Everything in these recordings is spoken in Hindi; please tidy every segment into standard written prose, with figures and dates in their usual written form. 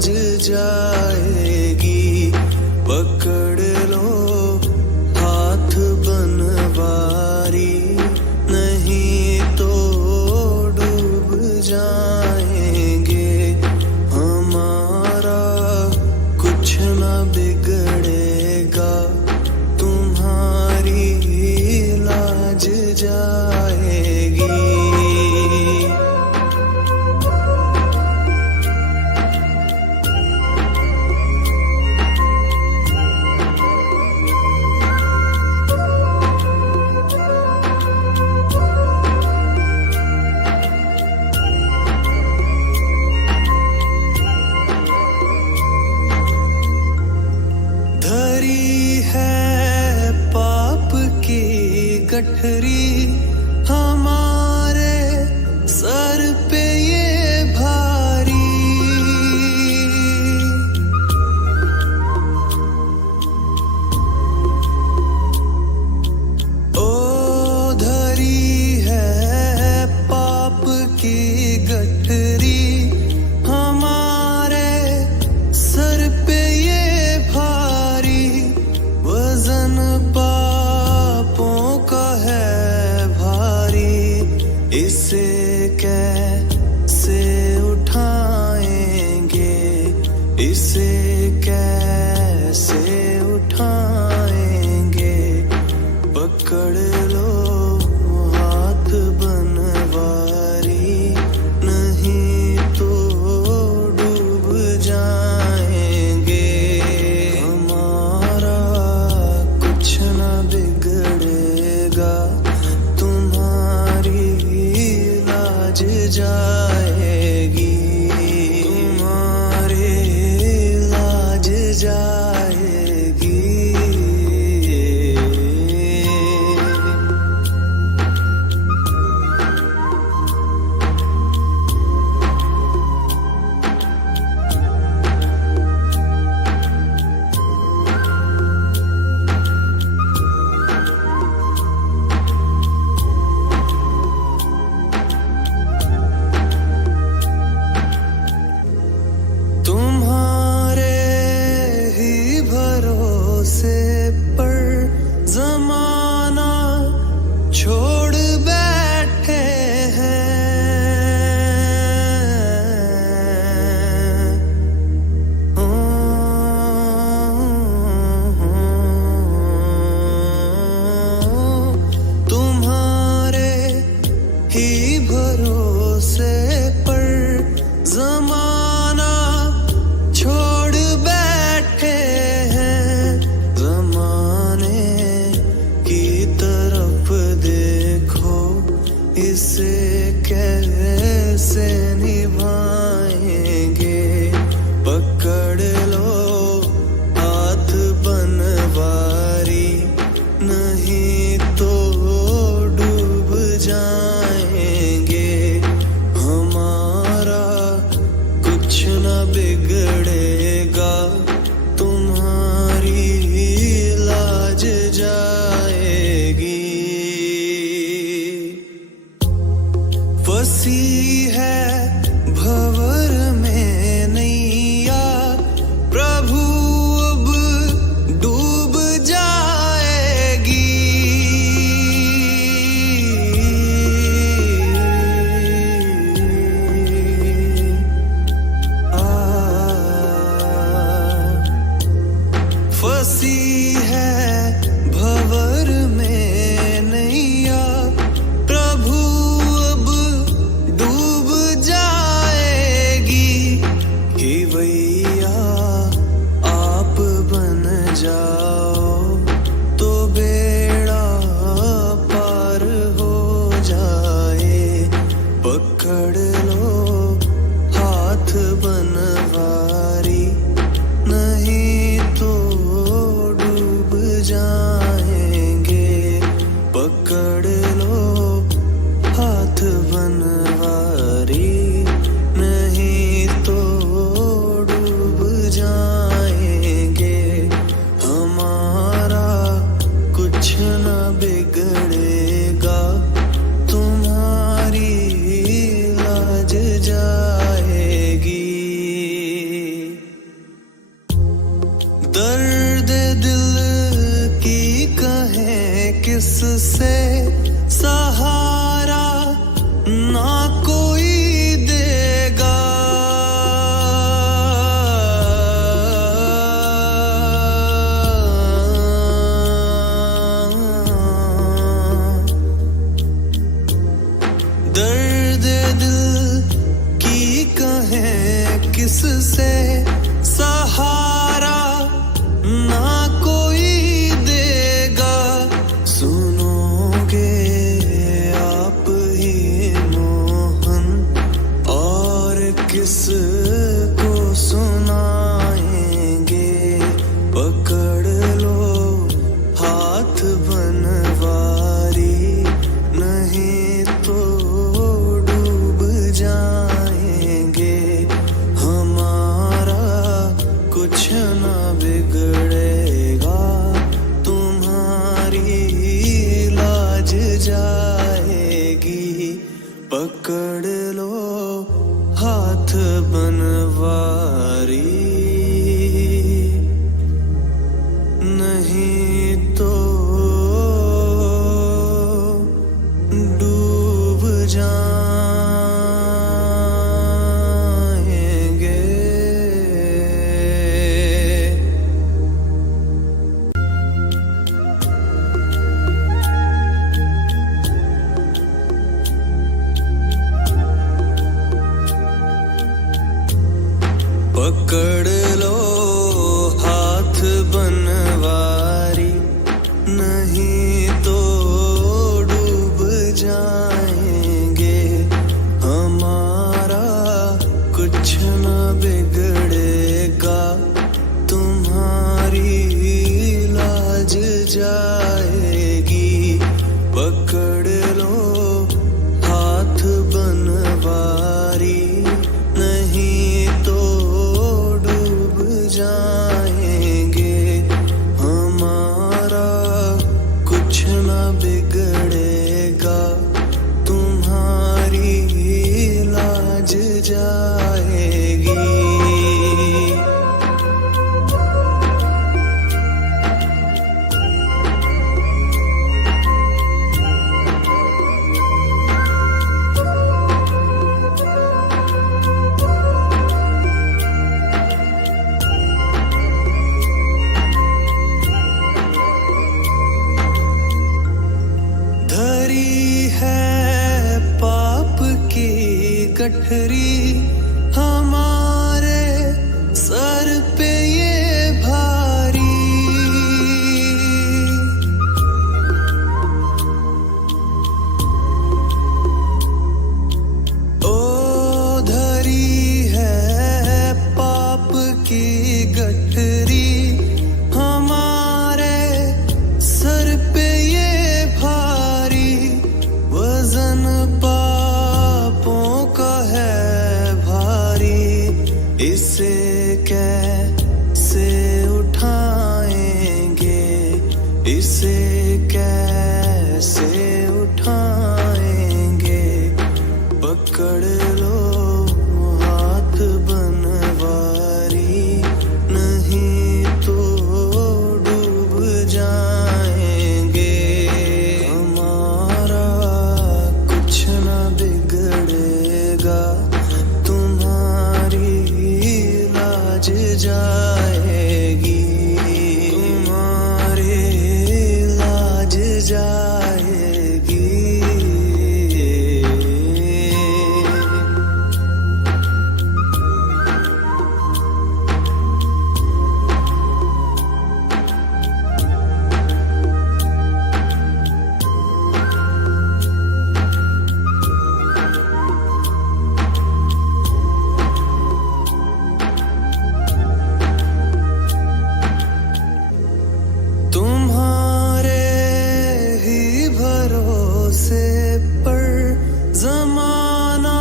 लाज जाएगी। पकड़ लो हाथ बनवारी, नहीं तो डूब जाएंगे। हमारा कुछ ना बिगड़ेगा, तुम्हारी लाज जाएगी। गठरी हमारे सर पे ये भारी, ओ धरी है पाप की गठरी हमारे सर पे ये भारी। वजन इसे कैसे उठाएंगे, इसे कैसे उठाएंगे। पकड़ लो हाथ बनवारी, नहीं तो डूब जाएंगे। हमारा कुछ ना बिगड़ेगा, लाज जाएगी। तुम्हारी लाज जाएगी। जमाना छोड़ बैठे हैं, तुम्हारे ही भरोसे पर जमाना छोड़ बैठे हैं। जमाने की तरफ देखो, इसे कैसे निभाएंगे। पकड़ लो हाथ बनवारी, नहीं तो डूब जाएंगे। हमारा कुछ ना बिगड़ेगा, तुम्हारी लाज जाएगी। फंसी है भंवर में नैया, प्रभु अब डूब जाएगी। फंसी है भंवर में नैया, प्रभु अब डूब जाएगी। कि भैया आप बन जाओ तो बेड़ा पार हो जाए। पकड़ लो हाथ बनवारी, नहीं तो डूब जाएंगे। पकड़ लो हाथ बनवारी, नहीं तो डूब किससे सहारा ना कोई देगा। दर्द दिल की कहें किससे सहारा ना कोई देगा। सुनोगे आप ही मोहन और किस को सुनाएंगे। पकड़ लो हाथ बनवारी नहीं तो डूब जाएंगे। हमारा कुछ ना बिगड़ेगा तुम्हारी लाज जाएगी। पकड़ लो हाथ बनवारी नहीं तो डूब जाएंगे। पकड़ लो हाथ बनवारी नहीं तो डूब जाएंगे। हमारा कुछ ना बिगड़ेगा तुम्हारी लाज जाएगी। पकड़ लो हाथ बनवारी नहीं तो डूब जाएंगे। हमारा कुछ ना बिगड़ेगा तुम्हारी लाज जाएगी। धरी है पाप की गठरी हमारे सर पे ये भारी। ओ धरी है पाप की गठरी हमारे सर पे ये भारी। वजन पापों का है भारी इसे कैसे उठाएंगे। इसे कैसे उठाएंगे। पकड़ लो हाथ बनवारी नहीं तो डूब जाएंगे। हमारा कुछ ना बिगड़ेगा तुम्हारी लाज जाएगी। तुम्हारी लाज जाएगी। तुम्हारे ही भरोसे पर जमाना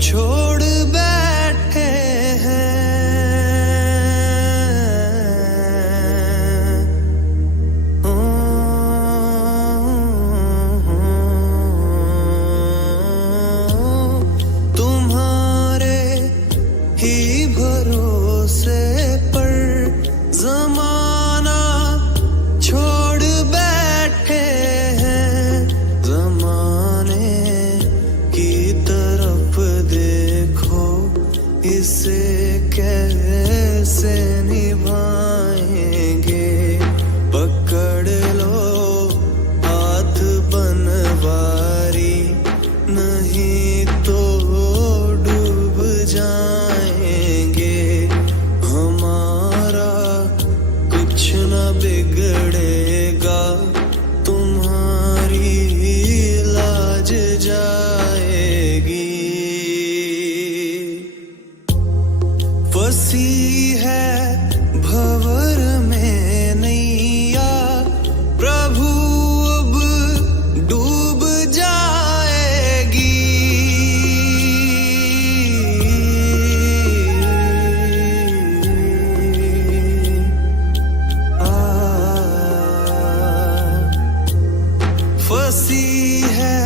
छोड़ बैठे हैं। तुम्हारे ही भरोसे पर जमाना छोड़ बैठे कैसे निभाएंगे। पकड़ लो हाथ बनवारी, नहीं तो डूब जाएंगे। हमारा कुछ न बिगड़ेगा, तुम्हारी लाज जाएगी। फंसी है भंवर में नैया, प्रभु अब डूब जाएगी। फंसी है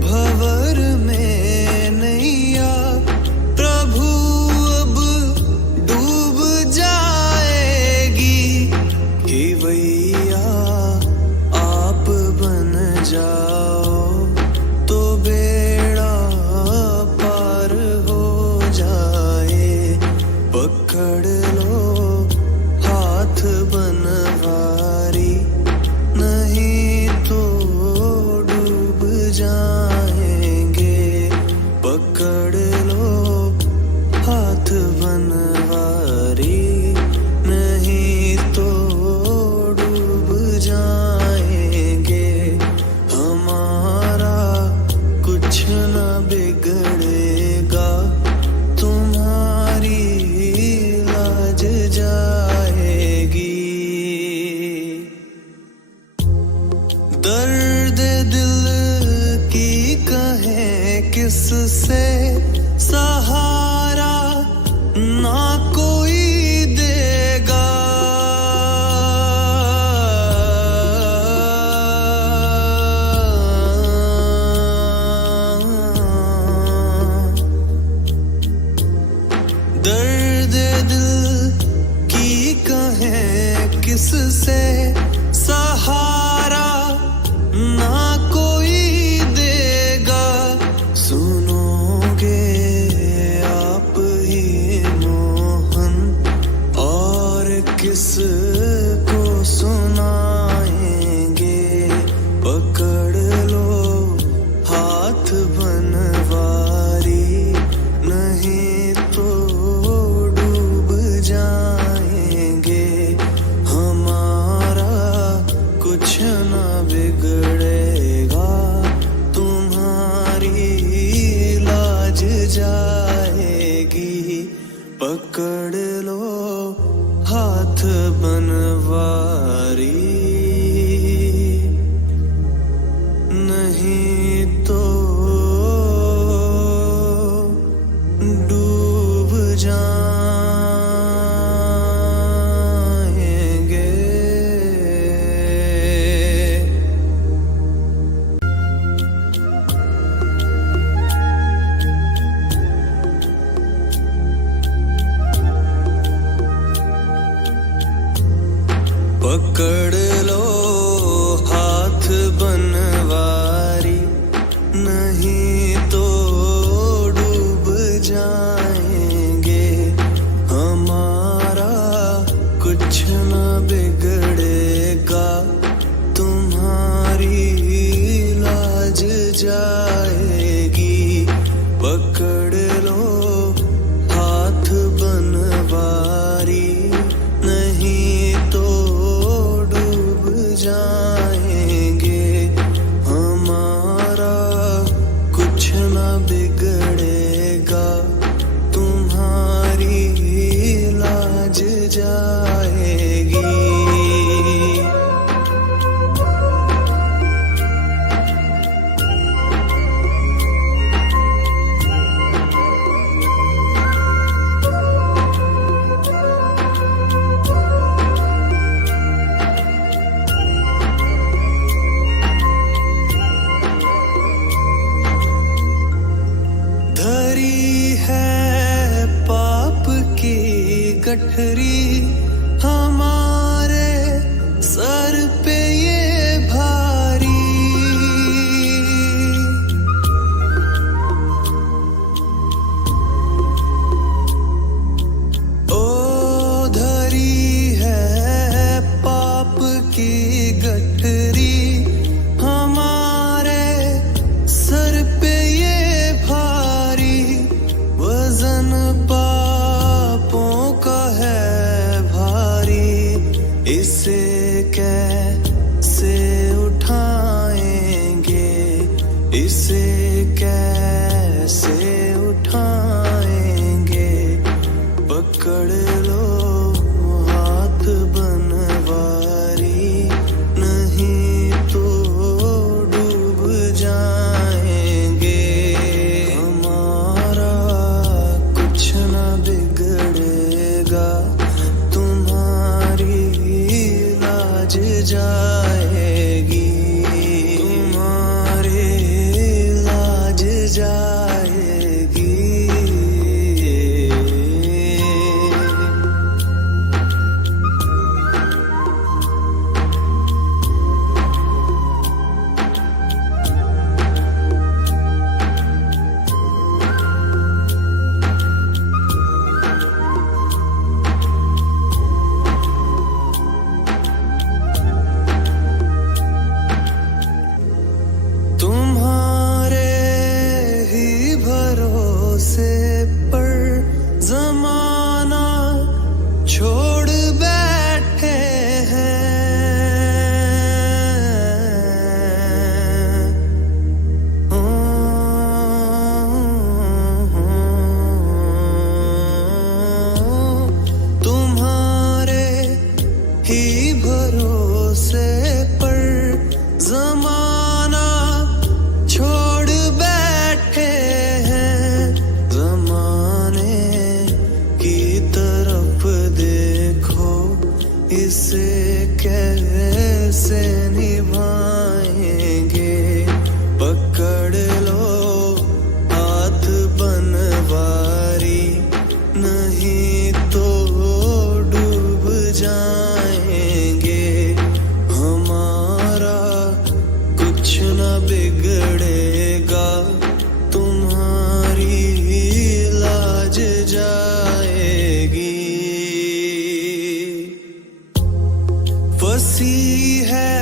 भंवर में नैया, प्रभु अब डूब जाएगी। हे भैया आप बन जाओ तो बेड़ा पार हो जाए। पकड़ लो हाथ बनवारी, नहीं तो डूब जाएंगे। पकड़ लो हाथ बनवारी, नहीं तो डूब जाएंगे। हमारा कुछ न बिगड़ेगा, तुम्हारी लाज जाएगी। दर्द दिल की कहें किससे, सहारा ना कोई देगा। दर्द दिल की कहें किससे, सहारा ना कोई देगा। सुनोगे आप ही मोहन, और किस को सुनाएंगे। पकड़ लो हाथ बनवारी, नहीं तो डूब जाएंगे। हमारा कुछ न बिगड़ेगा, तुम्हारी लाज जाएगी। पकड़ लो हाथ बनवारी, नहीं तो डूब जाएंगे। पकड़ लो हाथ बनवारी, नहीं तो डूब जाएंगे। हमारा कुछ न बिगड़ेगा, तुम्हारी लाज जाएगी। पकड़ लो हाथ बनवारी, नहीं तो डूब जाएंगे। हमारा कुछ न बिगड़ेगा, तुम्हारी लाज जाएगी। गठरी हमारे सर पे ये भारी, पकड़ लो हाथ बनवारी, नहीं तो डूब जाएंगे। हमारा कुछ ना बिगड़ेगा, तुम्हारी लाज जाएगी, तुम्हारी लाज जाएगी। तुम्हारे ही भरोसे पर जमाना छोड़ बैठे हैं। तुम्हारे ही भरोसे पर जमाना छोड़ बैठे हैं। ज़माने की तरफ देखो, इसे कैसे निभाएंगे। पकड़ लो हाथ बनवारी, नहीं तो डूब जाएंगे। हमारा कुछ ना बिगड़ेगा, तुम्हारी लाज जाएगी। फंसी है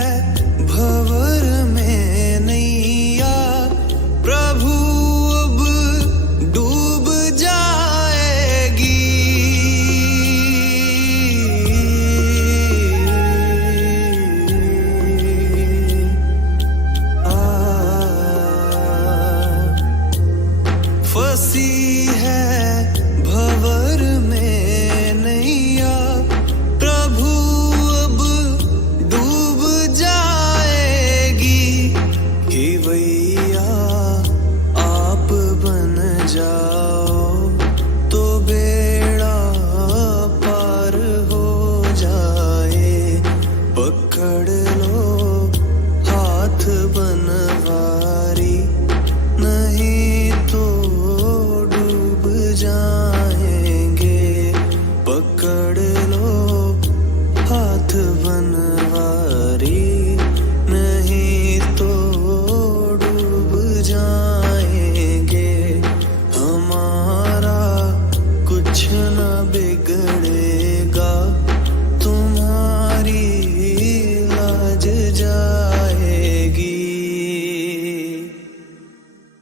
भंवर में नैया, प्रभु अब डूब जाएगी। फंसी है भंवर में नैया, प्रभु अब डूब जाएगी। कि भैया आप बन जाओ तो बेड़ा पार हो जाए। पकड़ लो हाथ बनवारी, नहीं तो डूब जाएंगे। पकड़ लो हाथ बनवारी, नहीं तो डूब जाएंगे। हमारा कुछ ना बिगड़ेगा,